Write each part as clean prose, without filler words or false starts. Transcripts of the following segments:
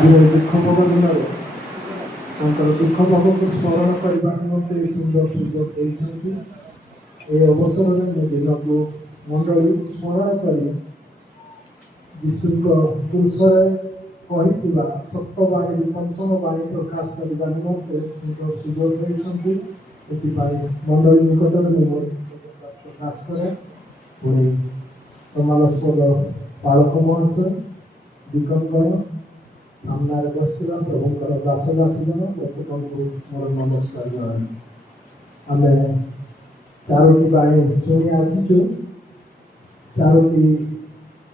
ଦୁଃଖ ଭୋଗ ଦିନରେ ତାଙ୍କର ଦୁଃଖ ଭୋଗକୁ ସ୍ମରଣ କରିବା ନିମନ୍ତେ ଏହି ସୁନ୍ଦର ସୁଯୋଗ ଦେଇଛନ୍ତି। ଏହି ଅବସରରେ ମୁଁ ଦିନକୁ ମଣ୍ଡଳୀ ସ୍ମରଣ କରି ଯୀଶୁଙ୍କ ପୁରୁଷରେ କହିଥିବା ସତ୍ୟବାଣୀ ପଞ୍ଚମ ବାଣୀ ପ୍ରକାଶ କରିବା ନିମନ୍ତେ ସୁନ୍ଦର ସୁଯୋଗ ଦେଇଛନ୍ତି। ଏଥିପାଇଁ ମଣ୍ଡଳୀ ନିକଟରେ ମୁଁ ପ୍ରକାଶ କରେ। ପୁଣି ସମାଲୋଚକ ପାଳକ ମହାଶୟ ଦିଗନ୍ତଗଣ ସାମ୍ନାରେ ବସିଥିବା ପ୍ରଭୁଙ୍କର ଦାସ ଦାସୀଗଣ ପ୍ରତ୍ୟେକଙ୍କୁ ମୋର ନମସ୍କାର ଜଣାଏ। ଆମେ ଚାରୋଟି ବାଣୀ ଶୁଣି ଆସିଛୁ। ଚାରୋଟି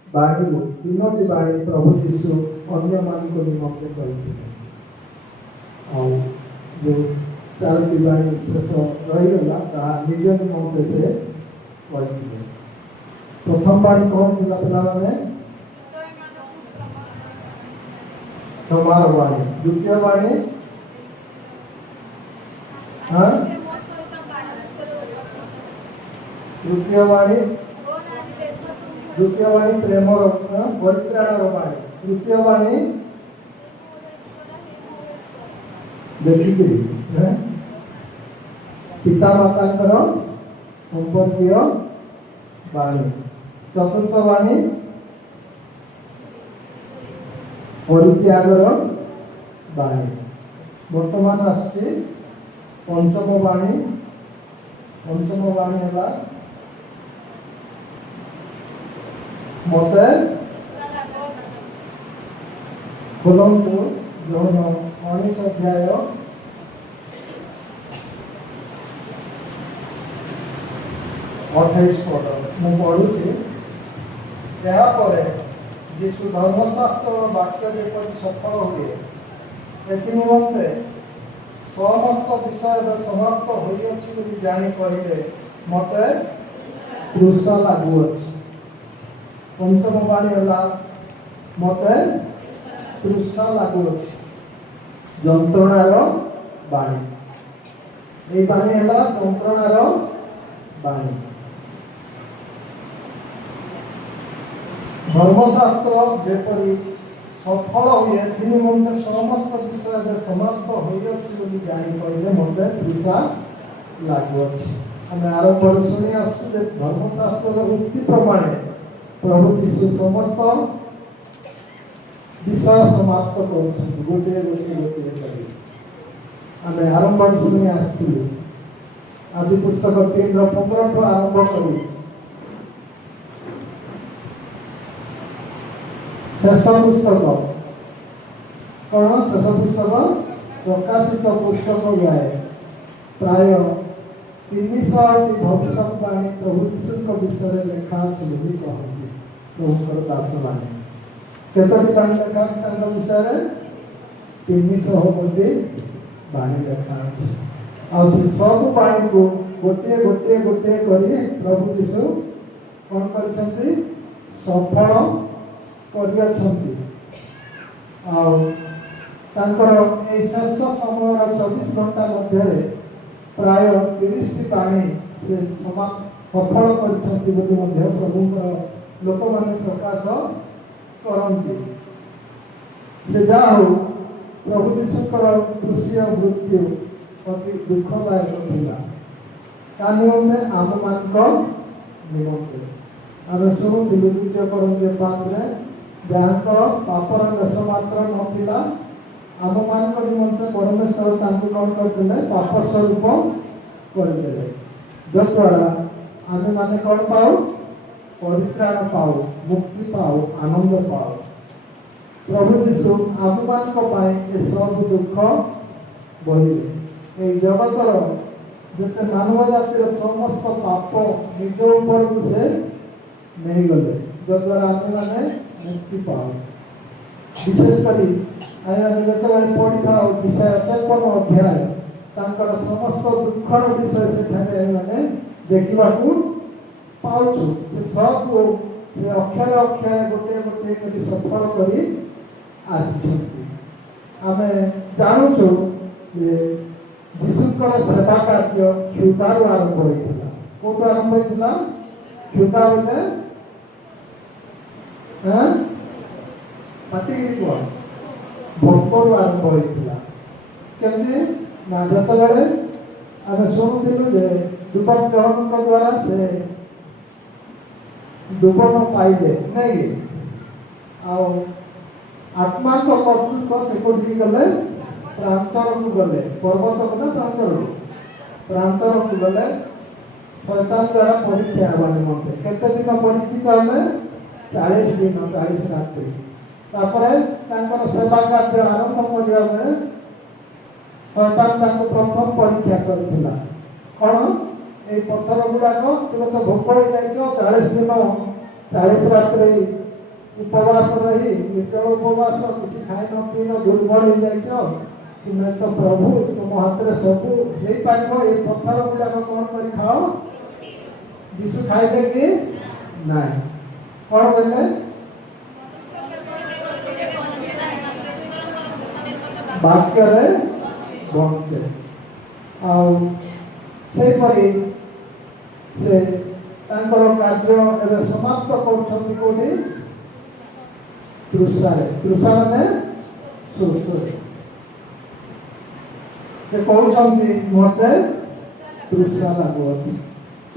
ବାଣୀରୁ ତିନୋଟି ବାଣୀ ପ୍ରଭୁ ଯୀଶୁ ଅନ୍ୟମାନଙ୍କ ନିମନ୍ତେ କହିଥିଲେ, ଆଉ ଯେଉଁ ଚାରୋଟି ବାଣୀ ଶେଷ ରହିଗଲା ତାହା ନିଜ ନିମନ୍ତେ ସେ କହିଥିଲେ। ପ୍ରଥମ ବାଣୀ କ'ଣ ଥିଲା ପିଲାମାନେ? क्षमार वाणी। द्वितीय वाणी तृतीय वाणी प्रेम परित्राण वाणी। तृतीय वाणी देखिए पिता माता संपर्कीय वाणी। चतुर्थ वाणी परित्यागर बाणी। वर्तमान आसछि पंचम बाणी। पंचम बाणी है मते खोलंतु जौन 19 अध्याय 28 पद मु पढ़ुछि। यापर यीशु धर्मशास्त्र वाक्य जेपरि सफल हुए एनिमंते समस्त विषय समाप्त होती जानी कहले मते क्रूस लागुअछि। पंचम बाणी है मते क्रूस लागुअछि जंत्रणार बाणी। ये बाणी है जंत्रणार बाणी। धर्मशास्त्र जेपरी सफल हुए निमंते समस्त विषय समाप्त होती जानी कहले मते तृषा लागुअछि। आम आरंभ शुणी आसु धर्मशास्त्र उक्ति प्रमाण प्रभु यीशु समस्त विषय समाप्त कर गोटे गोटे गोटे कर आम आरंभ शुणी आसलु। आज पुस्तक 3:15 आरंभ करूँ। शेष पुस्तक कौन? शेष पुस्तक प्रकाशित पुस्तक जाए प्राय 300 भविष्यवाणी प्रभु यीशु विषय लेखा कहते प्रभुकर दास मैंने कतोटी बाणी लेखा विषय 300 गोटे बाणी लेखा से सब बाणी को गोटे गोटे गोटे करी प्रभु यीशु कौन कर सफल शेष समय 24 घंटा मध्य प्राय 30 बाणी से सफल कर प्रभु लोक मैंने प्रकाश करती। से जहा हो प्रभु यीशुकर क्रूसीय मृत्यु अति दुखदायक था निमंते आम मान निमंते आम शुणु 2 Corinthians 5 जहाँकर पापर देश मात्र नथिला आम मान निमंते परमेश्वर तांको कौन करते पाप स्वरूप करदे जद्वारा आम माने कौन पाओ परित्राण पाओ मुक्ति पाओ आनंद पाओ। प्रभु यीशु आम मान सब दुख बहिले ये जगतर जिते मानव जातिर समस्त पाप निज ऊपर से नहीं गले जद्वारा आम मैंने मुक्ति पाओ। विशेषकर जो पढ़ी था विषय 53 अध्याय तांकर समस्त दुखर विषय से मैंने देखा पाऊँ से सब से अक्षर अक्षर गोटे गोटे सफल कर आम जानूँ यीशुकर सेवा कार्य क्षुदारू आरंभ होता। कौट आरंभ होता? क्षुदा बोले पाटिगिरी कौन ଭୋକରୁ ଆରମ୍ଭ ହୋଇଥିଲା। କେମିତି ନା ଯେତେବେଳେ ଆମେ ଶୁଣୁଥିଲୁ ଯେ ଯୁବକ ଜଣଙ୍କ ଦ୍ୱାରା ସେ ଡୁବନ ପାଇଲେ ନାଇଁ କି ଆଉ ଆତ୍ମାଙ୍କ କର୍ତ୍ତୃତ୍ୱ ସେ କୋଉଠିକି ଗଲେ ପ୍ରାନ୍ତରକୁ ଗଲେ ପର୍ବତକୁ ନା ପ୍ରାନ୍ତରକୁ ଗଲେ ଶୈତାନ ଦ୍ୱାରା ପରୀକ୍ଷା ହେବା ନିମନ୍ତେ କେତେ ଦିନ ପରୀକ୍ଷିତ ହେଲେ 40 ଦିନ 40 ରାତ୍ରି। ତାପରେ ତାଙ୍କର ସେବା କାର୍ଯ୍ୟ ଆରମ୍ଭ କରିବା ବେଳେ ଶୈତାନ ତାଙ୍କୁ ପ୍ରଥମ ପରୀକ୍ଷା କରିଥିଲା କ'ଣ এই ପଥର ଗୁଡ଼ାକ ତୁମେ ତ ଭୋକ ହେଇଯାଇଛ 40 ଦିନ 40 ରାତ୍ରି ଉପବାସ ରହି ନିର୍ଜଳ ଉପବାସ କିଛି ଖାଇ ନ ପିଇ ନ ଦୁର୍ବଳ ହେଇଯାଇଛ ତୁମେ ତ ପ୍ରଭୁ ତୁମ ହାତରେ ସବୁ ହେଇପାରିବ ଏଇ ପଥର ଗୁଡ଼ାକ କ'ଣ କରି ଖାଅ ଯୀଶୁ ଖାଇଲେ କି ନାଇଁ କ'ଣ କହିଲେ ବାକ୍ୟରେ ବଞ୍ଚେ ଆଉ ସେହିପରି ସେ ତାଙ୍କର କାର୍ଯ୍ୟ ଏବେ ସମାପ୍ତ କରୁଛନ୍ତି କୋଉଠି ତୃଷାରେ ସେ କହୁଛନ୍ତି ମତେ ତୃଷା ଲାଗୁଅଛି।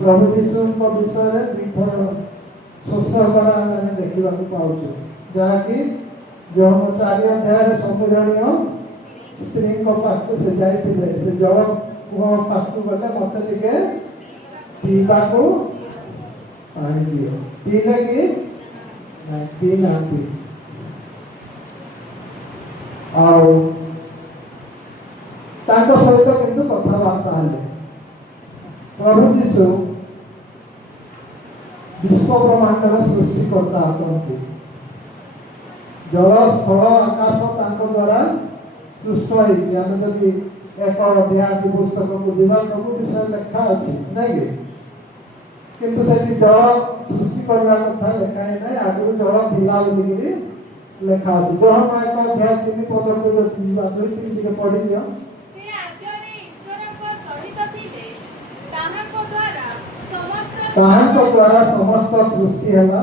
ପ୍ରଭୁ ଯୀଶୁଙ୍କ ବିଷୟରେ ଦୁଇଥର ଶୋଷ ହେବାର ଆମେ ଦେଖିବାକୁ ପାଉଛୁ ଯାହାକି ଯୋହନ 4 ଅଧ୍ୟାୟରେ ସମ୍ପୂର୍ଣ୍ଣ ସ୍ତ୍ରୀଙ୍କ ପାଖକୁ ସେ ଯାଇଥିଲେ ସେ ଜଳ କୁହ ପାଖକୁ ଗଲେ ମତେ ଟିକେ ପିଇବାକୁ ପାଣି ଦିଅ ପିଇଲେ କି ପିଇ ନାହାନ୍ତି ଆଉ ତାଙ୍କ ସହିତ କିନ୍ତୁ କଥାବାର୍ତ୍ତା ହେଲେ। ପ୍ରଭୁ ଯୀଶୁ ବିଶ୍ୱ ବ୍ରହ୍ମାଣ୍ଡର ସୃଷ୍ଟିକର୍ତ୍ତା ଅଟନ୍ତି। ଜଳ ସ୍ଥଳ ଆକାଶ ତାଙ୍କ ଦ୍ୱାରା ସୃଷ୍ଟ ହେଇଛି। ଆମେ ଯଦି 1 ଅଧ୍ୟାୟ ପୁସ୍ତକକୁ ଯିବା ସବୁ ବିଷୟ ଲେଖା ଅଛି ନାଇଁ କି କିନ୍ତୁ ସେଠି ଜଳ ସୃଷ୍ଟି କରିବା କଥା ଲେଖା ହେଇ ନାହିଁ ଆଗରୁ ଜଳ ଥିଲା ବୋଲିକିରି ଲେଖା ଅଛି। ଯୋହନ 1 ଅଧ୍ୟାୟ 3 ପଦକୁ ଯିବା 2-3 ଟିକେ ପଢି ଦିଅ। ତାହାଙ୍କ ଦ୍ୱାରା ସମସ୍ତ ସୃଷ୍ଟି ହେଲା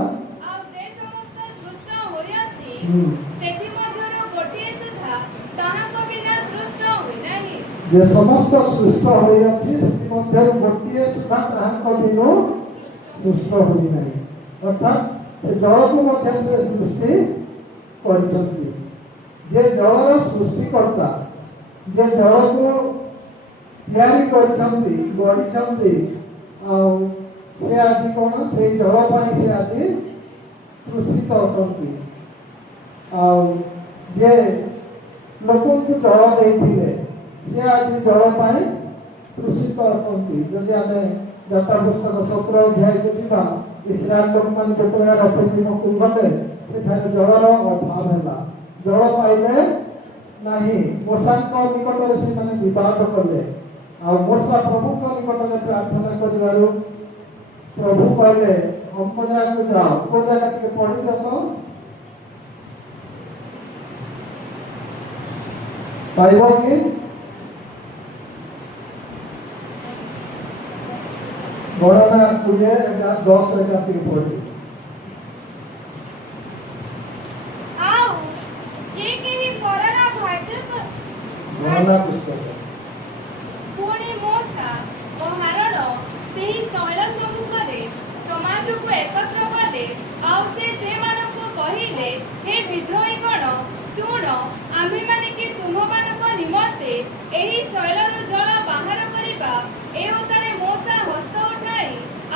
ଯେ ସମସ୍ତ ସୃଷ୍ଟ ହୋଇଅଛି ସେଥିମଧ୍ୟରୁ ଗୋଟିଏ ସୁଦ୍ଧା ତାହାଙ୍କ ବିନୁ ସୃଷ୍ଟ ହୋଇନାହିଁ। ଅର୍ଥାତ୍ ସେ ଜଳକୁ ମଧ୍ୟ ସେ ସୃଷ୍ଟି କରିଛନ୍ତି। ଯେ ଜଳର ସୃଷ୍ଟିକର୍ତ୍ତା ଯେ ଜଳକୁ ତିଆରି କରିଛନ୍ତି ଗଢ଼ିଛନ୍ତି ଆଉ ସେ ଆଜି କ'ଣ ସେଇ ଜଳ ପାଇଁ ସେ ଆଜି କୃଷିତ ଅଟନ୍ତି। ଆଉ ଯେ ଲୋକଙ୍କୁ ଜଳ ଦେଇଥିଲେ ସେ ଆଜି ଜଳ ପାଇଁ କୃଷିତ ଅଟନ୍ତି। ଯଦି ଆମେ ଯାତ୍ରା ପୁସ୍ତକ 17 ଅଧ୍ୟାୟକୁ ଯିବା ଇସ୍ରାଏଲ ଲୋକମାନେ ଯେତେବେଳେ ରଥକୁ ଗଲେ ସେଠାରେ ଜଳର ଅଭାବ ହେଲା ଜଳ ପାଇଲେ ନାହିଁ। ମୋସାଙ୍କ ନିକଟରେ ସେମାନେ ବିବାଦ କଲେ ଆଉ ମୋସା ପ୍ରଭୁଙ୍କ ନିକଟରେ ପ୍ରାର୍ଥନା କରିବାରୁ ପ୍ରଭୁ କହିଲେ ଅମୁକ ଜାଗାକୁ ଯାଅ କୋଉ ଜାଗା ଟିକେ ପଢିଛ ତ ପାଇବ କି ଗଣନା 20:10 ଟିକେ ପଢି ଗଣନା ପୁସ୍ତକ ପୁଣି ମୋସା ଓ ହାରଣ ସେହି ଶୈଳ ସମ୍ମୁଖରେ ସମାଜକୁ ଏକତ୍ର କଲେ ଆଉ ସେମାନଙ୍କୁ କହିଲେ ହେ ବିଦ୍ରୋହୀଗଣ ଶୁଣ ଆମ୍ଭେମାନେ କି ତୁମମାନଙ୍କ ନିମନ୍ତେ ଏହି ଶୈଳରୁ ଜଳ ବାହାର କରିବା। ଏ ଉତ୍ତାରେ ମୋସା ହସ୍ତ ଉଠାଇ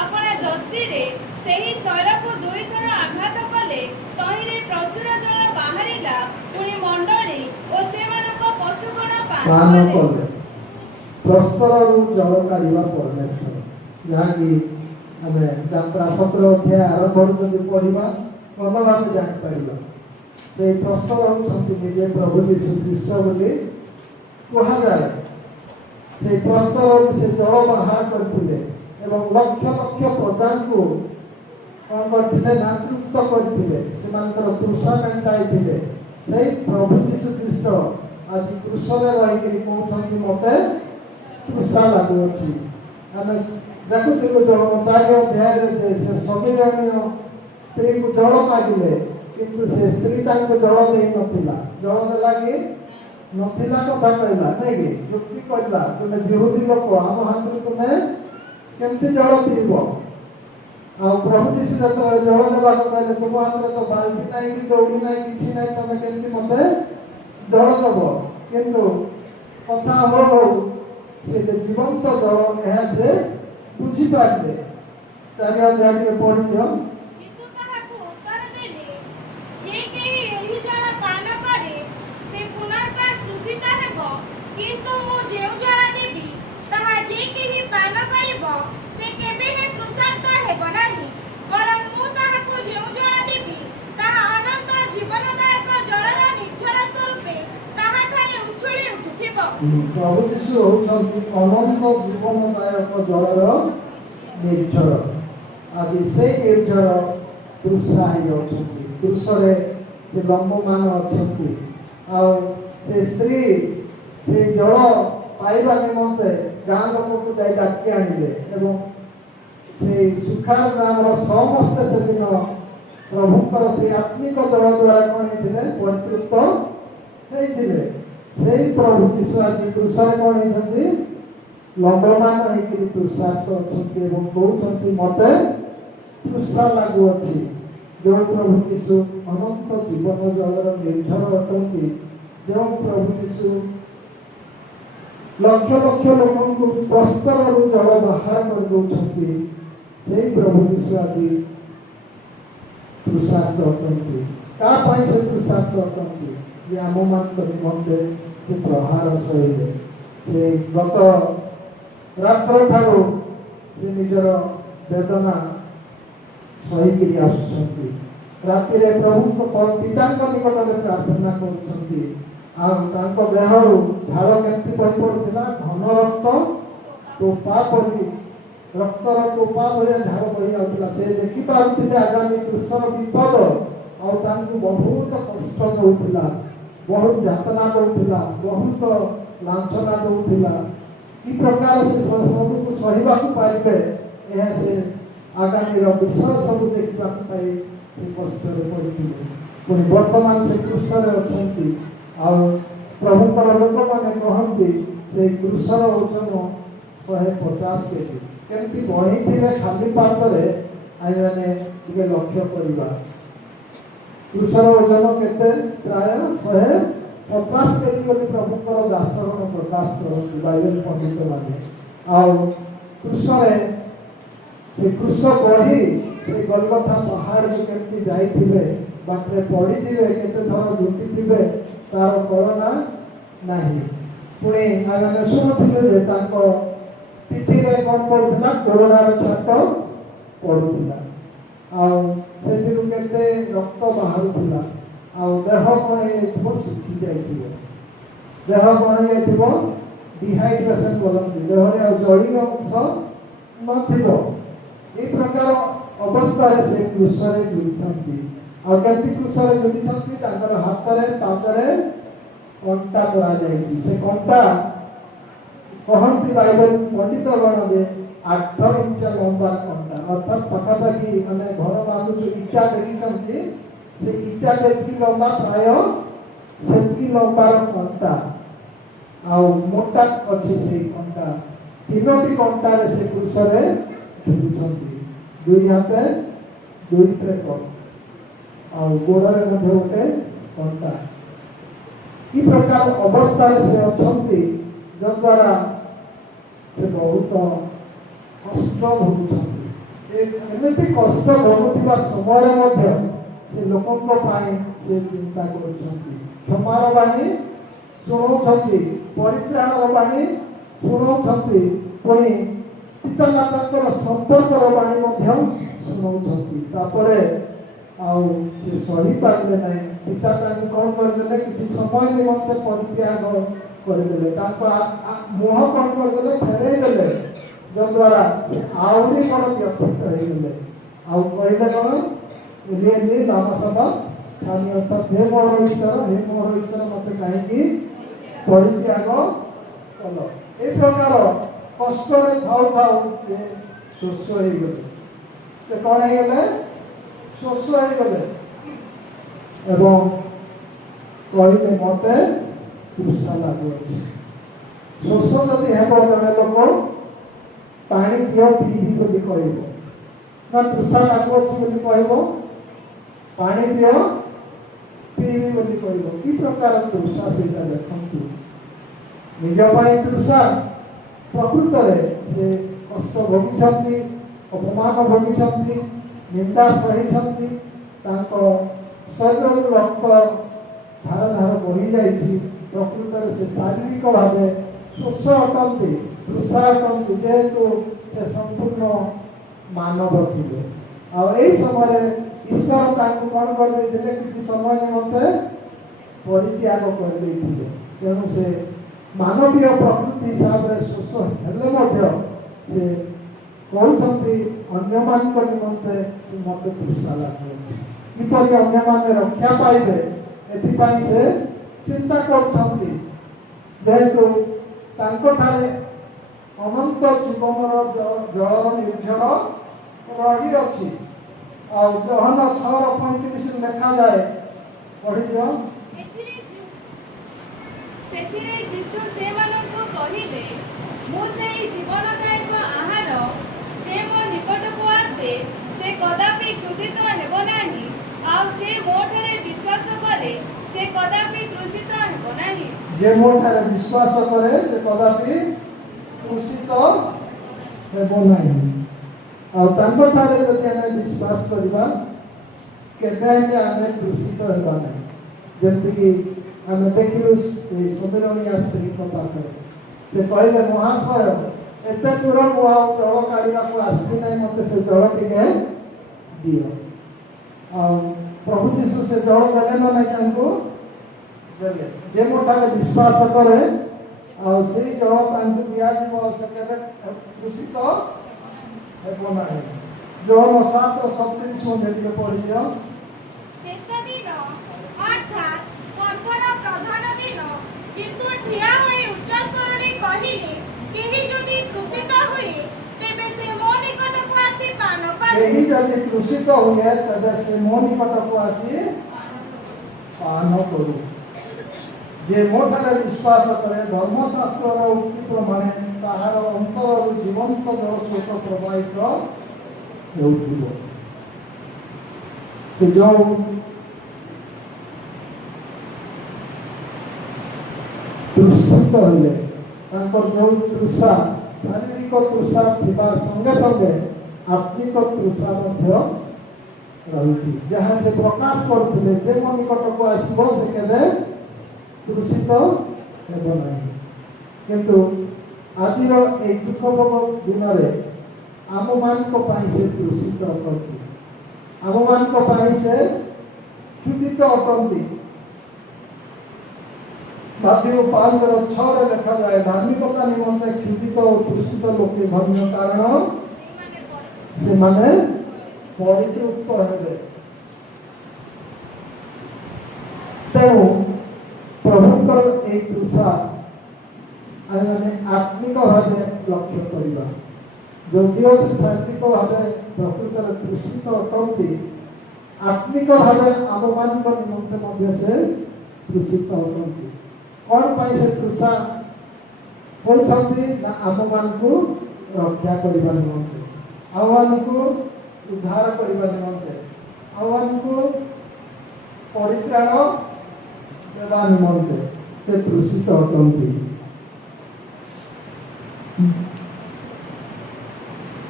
ଆପଣା ଯଷ୍ଟିରେ ସେହି ଶୈଳକୁ 2 ଥର ଆଘାତ କଲେ ତହିଁରେ ପ୍ରଚୁର ଜଳ ବାହାରିଲା। ପୁଣି ମଣ୍ଡଳୀ ଓ ସେମାନଙ୍କ ପଶୁଗଣ ପାନ କଲେ। ପ୍ରସ୍ତରରୁ ଜଳ କାଢ଼ିବା ପରମେଶ୍ୱର ଯାହାକି ଆମେ ଯାତ୍ରା 17 ଅଧ୍ୟାୟ ଆରମ୍ଭରୁ ଯଦି ପଢିବା ଭଲ ଭାବେ ଜାଣିପାରିବା। ସେଇ ପ୍ରସ୍ତର ହେଉଛନ୍ତି ନିଜେ ପ୍ରଭୁ ଯୀଶୁ ଖ୍ରୀଷ୍ଟ ବୋଲି କୁହାଯାଏ। ସେଇ ପ୍ରସ୍ତରରୁ ସେ ଜଳ ବାହାର କରିଥିଲେ ଏବଂ ଲକ୍ଷ ଲକ୍ଷ ପ୍ରଜାଙ୍କୁ କ'ଣ କରିଥିଲେ ନା ତୃପ୍ତ କରିଥିଲେ ସେମାନଙ୍କର ତୃଷା ମେଣ୍ଟାଇଥିଲେ। ସେଇ ପ୍ରଭୁ ଯୀଶୁ ଖ୍ରୀଷ୍ଟ ଆଜି କୃଷରେ ରହିକରି କହୁଛନ୍ତି ମତେ ତୃଷା ଲାଗୁଅଛି। ଆମେ ଦେଖୁଥିଲୁ ଯୋହନ 4 ଅଧ୍ୟାୟରେ ଯେ ସେ ସମୀରଣୀୟ ସ୍ତ୍ରୀକୁ ଜଳ ମାଗିଲେ କିନ୍ତୁ ସେ ସ୍ତ୍ରୀ ତାଙ୍କୁ ଜଳ ଦେଇ ନଥିଲା। ଜଳ ଦେଲା କି ନଥିଲା କଥା କହିଲା ନାଇଁ କି ଯୁକ୍ତି କହିଲା ତୁମେ ଯିହୁଦୀ ଲୋକ ଆମ ହାତରୁ ତୁମେ କେମିତି ଜଳ ପିଇବ। ଆଉ ପ୍ରଭୁ ଯୀଶୁ ଯେତେବେଳେ ଜଳ ଦେବାକୁ କହିଲେ ତୁମ ହାତରେ ତ ବାଲ୍ଟି ନାହିଁ କି ଦୌଡ଼ି ନାହିଁ କିଛି ନାହିଁ ତମେ କେମିତି ମତେ ଜଳ ଦେବ। କିନ୍ତୁ କଥା ହଉ ହଉ ସେ ଯେ ଜୀବନ୍ତ ଜଳ ଏହା ସେ ବୁଝିପାରିଲେ। 4 ଅଧ୍ୟାୟ ଟିକେ ପଢିଦିଅ। ଯୀଶୁ ତାହାକୁ ଉତ୍ତର ଦେଲେ, ଯେ କେହି ଏହି ଜଳ ପାନ କରେ ସେ ପୁନର୍ବାର ତୃଷିତ ହେବ, କିନ୍ତୁ ମୁଁ ଯେଉଁ ଜଳ ଦେବି ତାହା ଯେ କେହି ପାନ କରିବ ସେ କେବେହେଁ ତୃଷାର୍ତ୍ତ ହେବ ନାହିଁ, ବରଂ ମୁଁ ତାହାକୁ ଯେଉଁ ଜଳ ଦେବି ତାହା ଅନନ୍ତ ଜୀବନଦାୟକ ଜଳର ନିର୍ଝର ସ୍ୱରୂପେ ତାହାଠାରେ ଉଛୁଳି ଉଠୁଥିବ। ପ୍ରଭୁ ଯୀଶୁ ହେଉଛନ୍ତି ଅନନ୍ତ ଜୀବନଦାୟକ ଜଳର ନିର୍ଝର। ଆଜି ସେଇ ନିର୍ଝର ତୃଷା ହେଇଯାଉଛନ୍ତି। କୃଷରେ ସେ ଲମ୍ବମାନ ଅଛନ୍ତି। ଆଉ ସେ ସ୍ତ୍ରୀ ସେଇ ଜଳ ପାଇବା ନିମନ୍ତେ ଗାଁ ଲୋକଙ୍କୁ ଯାଇ ଡାକି ଆଣିଲେ ଏବଂ ସେଇ ସୁଖାର ଗ୍ରାମର ସମସ୍ତେ ସେଦିନ ପ୍ରଭୁଙ୍କର ସେଇ ଆତ୍ମିକ ଜଳ ଦ୍ୱାରା କ'ଣ ହେଇଥିଲେ ପବିତ୍ରତ ହେଇଥିଲେ। ସେଇ ପ୍ରଭୁ ଯୀଶୁ ଆଜି କୃଷରେ କ'ଣ ହେଇଛନ୍ତି ଲମ୍ବମାନ ହେଇକିରି ତୃଷାର୍ତ୍ତ ଅଛନ୍ତି ଏବଂ କହୁଛନ୍ତି ମତେ ତୃଷା ଲାଗୁଅଛି। ଯେଉଁ ପ୍ରଭୁ ଯୀଶୁ ଅନନ୍ତ ଜୀବନ ଜଳର ନିର୍ଝର ଅଟନ୍ତି, ଯେଉଁ ପ୍ରଭୁ ଯୀଶୁ ଲକ୍ଷ ଲକ୍ଷ ଲୋକଙ୍କୁ ପ୍ରସ୍ତରରୁ ଜଳ ବାହାର କରିଦେଉଛନ୍ତି, ସେଇ ପ୍ରଭୁ ଯୀଶୁ ଆଜି ତୃଷାର୍ତ୍ତ ଅଟନ୍ତି। କାହା ପାଇଁ ସେ ତୃଷାର୍ତ୍ତ ଅଟନ୍ତି? ଯେ ଆମମାନଙ୍କ ନିମନ୍ତେ ସେ ପ୍ରହାର ସହିଲେ। ସେ ଗତ ରାତ୍ର ଠାରୁ ସେ ନିଜର ବେଦନା ସହିକିରି ଆସୁଛନ୍ତି। ରାତିରେ ପ୍ରଭୁଙ୍କ ପିତାଙ୍କ ନିକଟରେ ପ୍ରାର୍ଥନା କରୁଛନ୍ତି। ଆଉ ତାଙ୍କ ଦେହରୁ ଝାଳ କେମିତି ବହି ପଡୁଥିଲା? ଘନ ରକ୍ତ ଟୋପା ପରି ରକ୍ତର ଟୋପା ଭଳିଆ ଝାଳ ବହି ଯାଉଥିଲା। ସେ ଦେଖିପାରୁଥିଲେ ଆଗାମୀ କୃଷର ବିପଦ ଆଉ ତାଙ୍କୁ ବହୁତ କଷ୍ଟ ଦେଉଥିଲା, ବହୁତ ଯାତନା ଦେଉଥିଲା, ବହୁତ ଲାଞ୍ଛନା ଦେଉଥିଲା। କି ପ୍ରକାର ସେ ସବୁକୁ ସହିବାକୁ ପାରିବେ ଏହା ସେ ଆଗାମୀର ବିଷୟ ସବୁ ଦେଖିବାକୁ ପାଇ ସେ କଷ୍ଟରେ ପଡ଼ିଥିଲେ। ପୁଣି ବର୍ତ୍ତମାନ ସେ କୃଷରେ ଅଛନ୍ତି। ଆଉ ପ୍ରଭୁଙ୍କର ଲୋକମାନେ କହନ୍ତି ସେ କୃଷର ଓଜନ 150 କେଜି। କେମିତି ବଢ଼ିଥିଲେ ଖାଲି ପାତ୍ରରେ ଆମେମାନେ ଟିକେ ଲକ୍ଷ୍ୟ କରିବା। କୃଷର ଓଜନ କେତେ? ପ୍ରାୟ 150 କେଜି ବୋଲି ପ୍ରଭୁଙ୍କର ଦାସଗଣ ପ୍ରକାଶ କରନ୍ତି ବାଇବେଲ ପଣ୍ଡିତମାନେ। ଆଉ କୃଷରେ ସେ କୃଷ ବଢ଼ି ସେ ଗଲଗଥା ପାହାଡ଼କୁ କେମିତି ଯାଇଥିବେ, ବାଟରେ ପଡ଼ିଥିବେ, କେତେ ଥର ଲୁଟିଥିବେ ତାର କଳନା ନାହିଁ। ପୁଣି ଆମେ ଶୁଣୁଥିଲୁ ଯେ ତାଙ୍କ ପିଠିରେ କ'ଣ ପଡ଼ୁଥିଲା? କୋରୋନାର ଛାଟ ପଡ଼ୁଥିଲା। ଆଉ ସେଥିରୁ କେତେ ରକ୍ତ ବାହାରୁଥିଲା। ଆଉ ଦେହ କ'ଣ ହେଇଯାଇଥିବ? ଶୁଖି ଯାଇଥିବ। ଦେହ କ'ଣ ହେଇଯାଇଥିବ? ଡିହାଇଡ୍ରେସନ୍ କରନ୍ତି। ଦେହରେ ଆଉ ଜଳୀୟ ଅଂଶ ନଥିବ। এই ପ୍ରକାର ଅବସ୍ଥାରେ ସେ କୃଷରେ ଝୁଲିଛନ୍ତି। ଆଉ କେମିତି କୃଷରେ ଝୁଲିଛନ୍ତି? ତାଙ୍କର ହାତରେ ପାଦରେ କଣ୍ଟା କରାଯାଇଛି। ସେ କଣ୍ଟା କହନ୍ତି ବାଇବେଲ ପଣ୍ଡିତଗଣ ଯେ 8 ଇଞ୍ଚ ଲମ୍ବା କଣ୍ଟା, ଅର୍ଥାତ୍ ପାଖାପାଖି ଆମେ ଘର ବାନ୍ଧୁଛୁ ଇଟା ଦେଖିଛନ୍ତି, ସେ ଇଟା ଯେତିକି ଲମ୍ବା ପ୍ରାୟ ସେତିକି ଲମ୍ବାର କଣ୍ଟା। ଆଉ ମୋଟା ଅଛି ସେଇ କଣ୍ଟା। 3ଟି କଣ୍ଟାରେ ସେ କୃଷରେ ଝୁଲୁଛନ୍ତି। 2 ହାତେ 2 ଟ୍ରେକ ଆଉ ଗୋଡ଼ରେ ମଧ୍ୟ ଗୋଟେ କଣ୍ଟା। କି ପ୍ରକାର ଅବସ୍ଥାରେ ସେ ଅଛନ୍ତି ଯଦ୍ୱାରା ସେ ବହୁତ କଷ୍ଟ ଭୋଗୁଛନ୍ତି। ଏମିତି କଷ୍ଟ ଭୋଗୁଥିବା ସମୟରେ ମଧ୍ୟ ସେ ଲୋକଙ୍କ ପାଇଁ ସେ ଚିନ୍ତା କରୁଛନ୍ତି। କ୍ଷମାର ବାଣୀ ଶୁଣଉଛନ୍ତି, ପରିତ୍ରାଣର ବାଣୀ ଶୁଣଉଛନ୍ତି, ପୁଣି ପିତାମାତାଙ୍କର ସମ୍ପର୍କର ବାଣୀ ମଧ୍ୟ ଶୁଣଉଛନ୍ତି। ତାପରେ ଆଉ ସେ ସହିପାରିଲେ ନାହିଁ। ପିତା ତାଙ୍କୁ କ'ଣ କରିଦେଲେ? କିଛି ସମୟ ନିମନ୍ତେ ପରିତ୍ୟାଗ କରିଦେଲେ। ତାଙ୍କ ମୁହଁ କ'ଣ କରିଦେଲେ? ଫେରେଇ ଦେଲେ, ଯଦ୍ୱାରା ସେ ଆହୁରି କ'ଣ ବ୍ୟଥିତ ହେଇଗଲେ। ଆଉ କହିଲେ କ'ଣ? ଏଲିଏଲି ଲାମା ସାବାକ୍ଥାନି, ଅର୍ଥାତ୍ ହେ ମୋର ଈଶ୍ୱର ମୋତେ କାହିଁକି ପରିତ୍ୟାଗ କଲ। এই ପ୍ରକାର କଷ୍ଟରେ ଥାଉ ଥାଉ ସେ ଶୋଷ ହେଇଗଲେ। ସେ କ'ଣ ହେଇଗଲେ? ଶୋଷ ହେଇଗଲେ। ଏବଂ କହିଲେ ମୋତେ ତୃଷା ଲାଗୁଅଛି। ଶୋଷ ଯଦି ହେବ ଜଣେ ଲୋକ ପାଣି ଦିଅ ପିଇବି ବୋଲି କହିବ, ନା ତୃଷା ଲାଗୁଅଛି ବୋଲି କହିବ ପାଣି ଦିଅ ପିଇବି ବୋଲି କହିବ। କି ପ୍ରକାର ତୃଷା ସେଇଟା ଦେଖନ୍ତୁ। ନିଜ ପାଇଁ ତୃଷା, ପ୍ରକୃତରେ ସେ କଷ୍ଟ ଭୋଗିଛନ୍ତି, ଅପମାନ ଭୋଗିଛନ୍ତି, ନିନ୍ଦା ସହିଛନ୍ତି, ତାଙ୍କ ଶରୀରରୁ ରକ୍ତ ଧାର ଧାର ବହିଯାଇଛି। ପ୍ରକୃତରେ ସେ ଶାରୀରିକ ଭାବେ ଶୋଷ ଅଟନ୍ତି, ତୃଷା ଅଟନ୍ତି, ଯେହେତୁ ସେ ସମ୍ପୂର୍ଣ୍ଣ ମାନବ ଥିଲେ। ଆଉ ଏହି ସମୟରେ ଈଶ୍ୱର ତାଙ୍କୁ କ'ଣ କରିଦେଇଥିଲେ, କିଛି ସମୟ ନିମନ୍ତେ ପରିତ୍ୟାଗ କରିଦେଇଥିଲେ। ତେଣୁ ସେ ମାନବୀୟ ପ୍ରକୃତି ହିସାବରେ ଶୋଷ ହେଲେ ମଧ୍ୟ ସେ କହୁଛନ୍ତି ଅନ୍ୟମାନଙ୍କ ନିମନ୍ତେ ମୋତେ ତୃଷା ଲାଗୁଅଛି। କିପରି ଅନ୍ୟମାନେ ରକ୍ଷା ପାଇବେ ଏଥିପାଇଁ ସେ ଚିନ୍ତା କରୁଛନ୍ତି। ଯେହେତୁ ତାଙ୍କଠାରେ ଅନନ୍ତ ଜୀବନର ଜଳର ନିର୍ଝର ରହିଅଛି। ଆଉ ଯୋହନ 6:35 ଲେଖାଯାଏ, ପଢ଼ିଦିଅ। ସେଥିରେ ଯୀଶୁ ସେମାନଙ୍କୁ କହିଲେ, ମୁଁ ସେହି ଜୀବନଦାୟକ ଆହାର, ଯେ ମୋ ନିକଟକୁ ଆସେ ସେ କଦାପି କ୍ରୋଧିତ ହେବ ନାହିଁ, ଆଉ ଯେ ମୋଠାରେ ବିଶ୍ୱାସ କରେ ସେ କଦାପି ତୃଷିତ ହେବ ନାହିଁ। ଯେ ମୋଠାରେ ବିଶ୍ୱାସ କରେ ସେ କଦାପି ତୃଷିତ ହେବ ନାହିଁ। ଆଉ ତାଙ୍କଠାରେ ଯଦି ଆମେ ବିଶ୍ୱାସ କରିବା କେବେ ହେଲେ ଆମେ ତୃଷିତ ହେବା ନାହିଁ। ଯେମିତିକି ଆମେ ଦେଖିଲୁ ଏଇ ସମୀରଣୀୟା ସ୍ତ୍ରୀଙ୍କ ପାଖରେ ସେ କହିଲେ, ମହାଶୟ ଏତେ ଦୂର ମୁଁ ଆଉ ଜଳ କାଢ଼ିବାକୁ ଆସିବି ନାହିଁ, ମୋତେ ସେ ଜଳ ଟିକେ ଦିଅ। ଆଉ ପ୍ରଭୁ ଯୀଶୁ ସେ ଜଳ ଦେଲେ ନା ନାହିଁ ତାଙ୍କୁ ଦେଲେ। ଯେ ମୋଠାରେ ବିଶ୍ୱାସ କରେ ଆଉ ସେଇ ଜଳ ତାଙ୍କୁ ଦିଆଯିବ, ସେ କେବେ ତୃଷିତ ହେବ ନାହିଁ। ଯୋହନ 7:37 ମଧ୍ୟ ଟିକେ ପଢ଼ିଦିଅ। ଶେଷ ଦିନ ଅର୍ଥାତ୍ କର୍ପଣ ପ୍ରଧାନ ଦିନ ଯୀଶୁ ଠିଆ ହୋଇ ଉଚ୍ଚସ୍ୱରରେ କହିଲେ, କେହି ଯଦି ତୃଷିତ ହୁଏ ତେବେ ସେ ମୋ ନିକଟକୁ ଆସି ପାନ କରୁ। କେହି ଯଦି ତୃଷିତ ହୁଏ ତେବେ ସେ ମୋ ନିକଟକୁ ଆସି ପାନ କରୁ। ଯେ ମୋଠାରେ ବିଶ୍ୱାସ କରେ, ଧର୍ମଶାସ୍ତ୍ରର ଉକ୍ତି ପ୍ରମାଣେ ତାହାର ଅନ୍ତରରୁ ଜୀବନ୍ତ ଜଳସ୍ରୋତ ପ୍ରବାହିତ ହେଉଥିବ। ସେ ଯେଉଁ ତୃଷିତ ହେଲେ ତାଙ୍କର ଯେଉଁ ତୃଷା, ଶାରୀରିକ ତୃଷା ଥିବା ସଙ୍ଗେ ସଙ୍ଗେ ଆତ୍ମିକ ତୃଷା ମଧ୍ୟ ରହିଛି, ଯାହା ସେ ପ୍ରକାଶ କରୁଥିଲେ। ଯେ ମୋ ନିକଟକୁ ଆସିବ ସେ କେବେ ତୃଷିତ ହେବ ନାହିଁ। କିନ୍ତୁ ଆଜିର ଏହି ଦୁଃଖଭୋଗ ଦିନରେ ଆମମାନଙ୍କ ପାଇଁ ସେ ତୃଷିତ ଅଟନ୍ତି, ଆମମାନଙ୍କ ପାଇଁ ସେ କ୍ଷୁଧିତ ଅଟନ୍ତି। ମାଥିଉ 5:6 ଲେଖାଯାଏ, ଧାର୍ମିକତା ନିମନ୍ତେ କ୍ଷୁଧିତ ଓ ତୃଷିତ ଲୋକେ ଧନ୍ୟ, କାରଣ ସେମାନେ ପରିତୃପ୍ତ ହେବେ। ତେଣୁ ପ୍ରଭୁଙ୍କର ଏହି ତୃଷା ଆମେ ଆତ୍ମିକ ଭାବେ ଲକ୍ଷ୍ୟ କରିବା। ଯଦିଓ ସେ ଶାରୀରିକ ଭାବେ ପ୍ରକୃତରେ ତୃଷିତ ଅଟନ୍ତି, ଆତ୍ମିକ ଭାବେ ଆମମାନଙ୍କ ନିମନ୍ତେ ମଧ୍ୟ ସେ ତୃଷିତ ଅଟନ୍ତି। କ'ଣ ପାଇଁ ସେ ତୃଷା କରୁଛନ୍ତି ନା ଆମମାନଙ୍କୁ ରକ୍ଷା କରିବା ନିମନ୍ତେ, ଆମମାନଙ୍କୁ ଉଦ୍ଧାର କରିବା ନିମନ୍ତେ, ଆମମାନଙ୍କୁ ପରିତ୍ରାଣ ଦେବା ନିମନ୍ତେ ସେ ତୃଷିତ ଅଟନ୍ତି।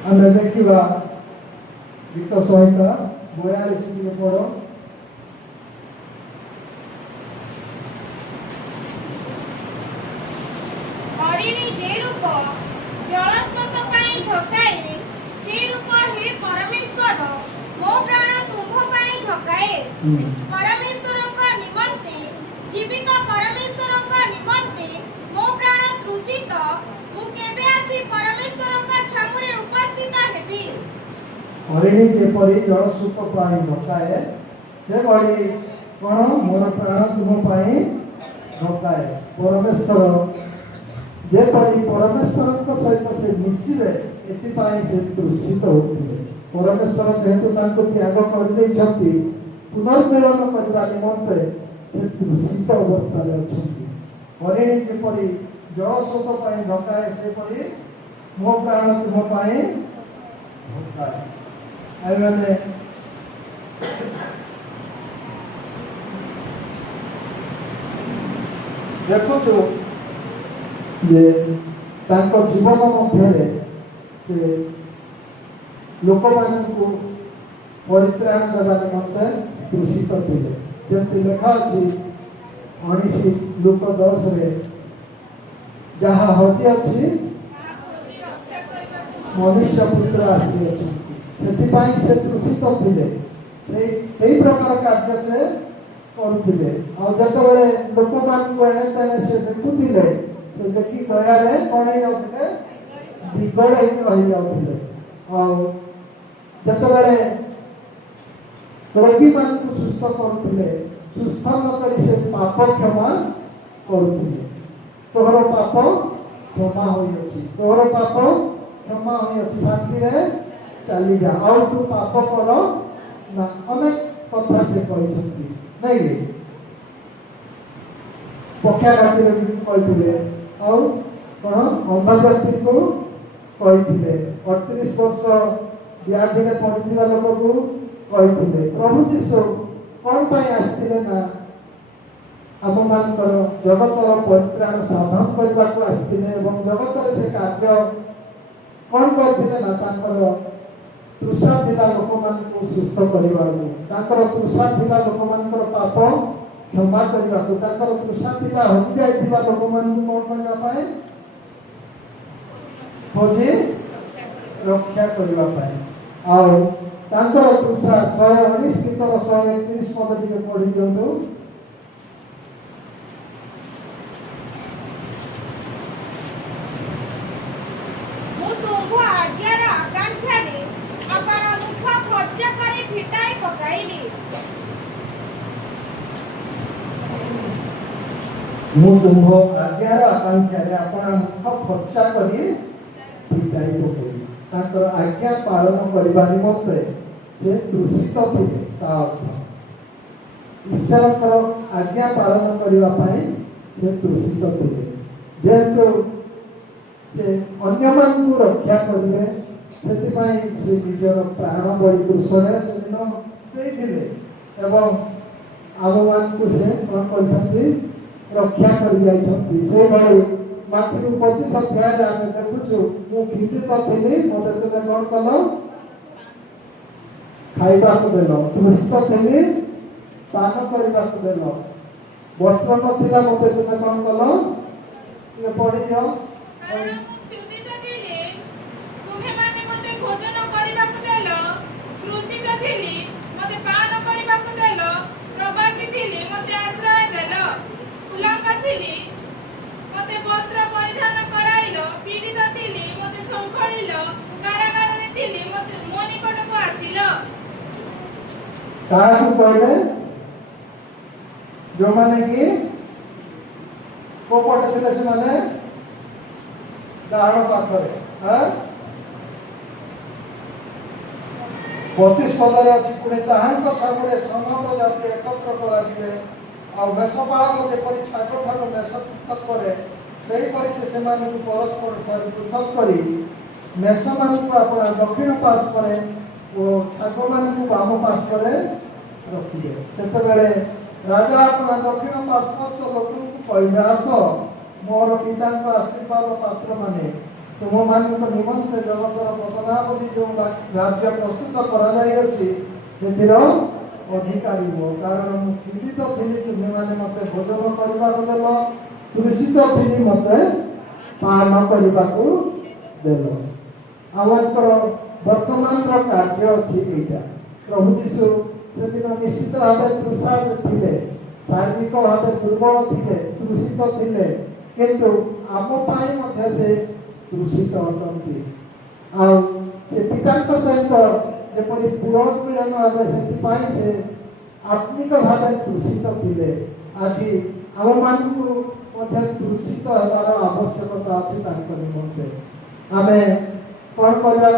ଆମେ ଦେଖିବା ଗୀତ ସଂହିତା 42 ଟିକେ ପଢ଼। ହରିଣୀ ଯେ ରୂପ ଜଳସ୍ରୋତ ପାଇଁ ଢକାଏ, ସେ ରୂପ ହେ ପରମେଶ୍ୱର ମୋ ପ୍ରାଣ ତୁମ୍ଭ ପାଇଁ ଢକାଏ। ପରମେଶ୍ୱରଙ୍କ ନିମନ୍ତେ, ଜୀବିତ ପରମେଶ୍ୱରଙ୍କ ନିମନ୍ତେ ମୋ ପ୍ରାଣ ତୃଷିତ, ମୁଁ କେବେ ଆସି ପରମେଶ୍ୱରଙ୍କ ଛାମୁରେ ଉପସ୍ଥିତ ହେବି। ହରିଣୀ ଯେପରି ଜଳସ୍ରୋତ ପାଇଁ ଢକାଏ, ସେଭଳି କ'ଣ ମୋର ପ୍ରାଣ ତୁମ ପାଇଁ ଢକାଏ। ପରମେଶ୍ୱର ଯେପରି ପରମେଶ୍ୱରଙ୍କ ସହିତ ସେ ମିଶିବେ, ଏଥିପାଇଁ ସେ ତୃଷିତ ହେଉଥିଲେ। ପରମେଶ୍ୱର ଯେହେତୁ ତାଙ୍କୁ ତ୍ୟାଗ କରିଦେଇଛନ୍ତି, पुनर्मिलन करने निमंते से तृषित अवस्था हरिणी जपरी जलस्रोत पर ढकाए सेपरी मो प्राण तुम ढकाए मैंने देखु जे जीवन मध्य से लोक मानू परित्राण देवा निमंते तृषित थे जमी लेखा अच्छी 19 लुक 10 जहाँ हजी अच्छी मनुष्य पुत्र आसी अच्छे से तृषित थे प्रकार कार्य से करुले आते लोक मान एणे तेणे से देखुले से देखी दयारे कौन हो विगड़ रही जाते जिते रोगी मान सुस्थ करुले सुस्थ नक से पाप क्षमा करुले तोहर पाप क्षमा तोहर पाप क्षमा शांति चली जा आ तू पाप कर ना अनेक कथा से कहते नहीं पक्षाघाती कहते कौन अंध व्यक्ति को कहते 38 वर्ष व्याधि में पड़ा लोक को कहते प्रभु जीशु कौन पाई आसते ना आम मान जगतर परित्राण साधन करने को आसते जगत से कार्य कौन करते ना तृषा थिला लोक मान सुस्थ करने तृषा थिला लोक मान पाप क्षमा करने को तृषा थिला हजि जाइथिबा लोक मान कौन करने खोजी रक्षा करने तृषा 119 गीतर 131 पद टी पढ़ी दिंतु तुम्भ आज्ञार आकांक्षा अपना मुख खर्चा करी पिटाई पकड़ आज्ञा पालन करने निमंते से तृषित थे ईश्वर आज्ञा पालन करने से तृषित थे जेहेतु से अन्य मान को रक्षा करेंगे से निजर प्राण बलि कृषण से दिन देते एवं आम मान को से कौन करते रक्षा कर मातृ 25 अध्याय आम देखु मु खिंचित थी मत तुम कौन कल खाइबा देल तृषित थी पान करने देल वस्त्र नथिला मत तुम कौन कल ये पढ़ी जाओ मते वस्त्र परिधान कराइलो पीड़ित थिली मते संखळिलो कारागार रे थिली मते मो निकट को आसिलो काहा को कहले जो माने कि को पटे थिले से माने दाहण पाखरे हां 32 पदर अछि पुणे ताहां को छागुडे समग्र जाति एकत्र कराजिबे आ मेषपालक जेपरी छागो ठार मेष पृथक करे सही परि से परस्पर ठार पृथक करी मेष मान को अपना दक्षिण पार्श्वे और छाग मान को वाम पार्श्वे रखिए से राजा अपना दक्षिण पार्श्वस्थ लोक को कहले आस मोर पिता आशीर्वाद पात्र माने तुम मान निमंते जगतर पतनावधि जो राज्य प्रस्तुत कर अधिकारी हो कारण मु पीड़ित थी तुम्हें मैंने मत भोजन करने देल तृषित थी मत पान करने देल आमर वर्तमान कार्य अच्छी यहाँ प्रभु जीशु से दिन निश्चित भाव तृषा थे शारीरिक भाव दुर्बल थे तृषित थे किंतु आम से तृषित अटंती पिता सहित जेपरी पुरोध मिलन भाव से आत्मिक भाव तृषित थे आज आम मान तृषित होवार आवश्यकता अच्छी निमंते आम कौन करने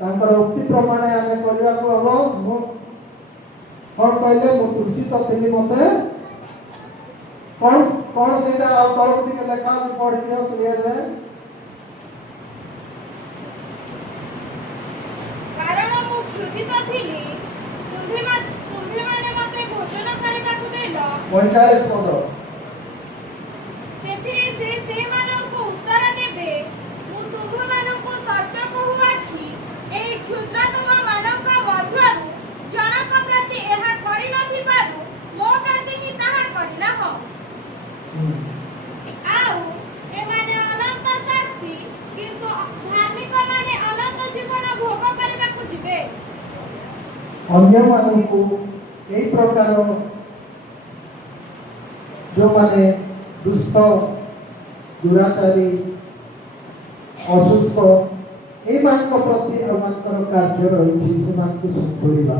हम उक्ति प्रमाण आम करने हम कौन कहले मो तुलसी तो थिली मते कौन कौन सेटा तळ टिके लेखा से पढ़ दियो क्लियर रे कारण मु क्षुधित थिली तुम्ही माने मते भोजन करिबाकु देलो 45 पद सेथिरे से मानको उत्तर देबे मु तुम्ही मानको सत्य कहूआछि एई क्षुद्रतम मानक मध्यरु जनक प्रति एहा करि नथिबारु मो प्रति ही ताहा करिला हो आउ एमाने अनंत शास्ति किंतु धार्मिक माने अनंत जीवन भोग करिबाकु जिबे अन्य माननको एई प्रकार जो माने दुष्ट दुराचारी असुस्थ ए मानक प्रति अमानकर कार्य रही से मानक संतुलिबा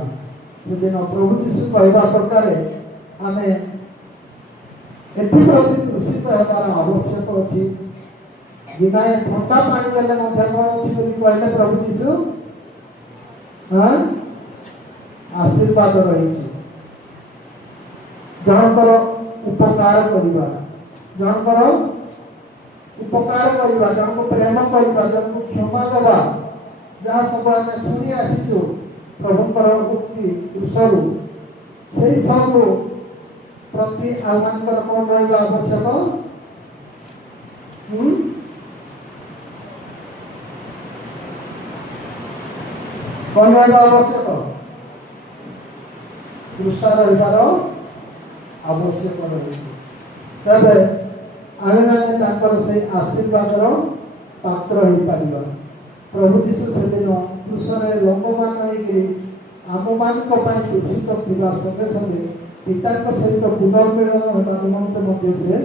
यदि प्रभु यीशु कहवा प्रकार आमे एप्रति दूषित होबार आवश्यक अच्छी बिना ठंडा पानी देले मध्य कौन अच्छी बोली कहले प्रभु यीशु हाँ आशीर्वाद रही जनकर उपकार करवा जनकर उपकार करवा जन को प्रेम करवा जन को क्षमा देवा जहाँ सब आम शुणी आसीचु प्रभुकर उक्ति ऋषरु से सब प्रति आमानकर कौन रहा आवश्यक कौन रहा आवश्यक कृषा रहिबार आवश्यक रही तबे आमे माने ताकर से आशीर्वादर पात्र हो पारिबा प्रभु यीशु से दिन कृषरे लोकमान होइकि आम मानक पई दूषित थिबा संगे संगे पिता सहित पुनर्मिलन होता निमंते मध्य से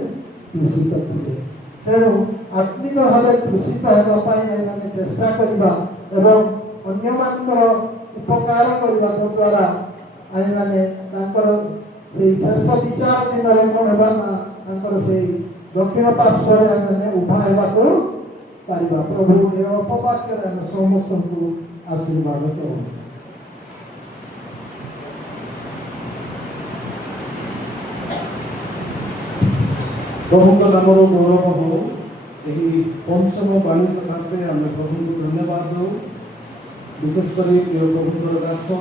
दूषित थे तेणु आत्मिक भाव दूषित होगापी चेष्टा करवा एवं अन्य मानकर उपकार करने द्वारा आम मैंने शेष विचार दिन में कौन होगा से दक्षिण पार्श्व आम उभा होगा पारिबा प्रभु ए अपवाक्य समस्त को आशीर्वाद करूँ प्रभुଙ୍କ नामର ଗୌରବ ହଉ ଏହି ପଞ୍ଚମ ବାଣୀ ସକାଶେ ଆମେ ପ୍ରଭୁଙ୍କୁ ଧନ୍ୟବାଦ ଦେଉ ବିଶେଷ କରି ପ୍ରିୟ ପ୍ରଭୁଙ୍କର ଦାସ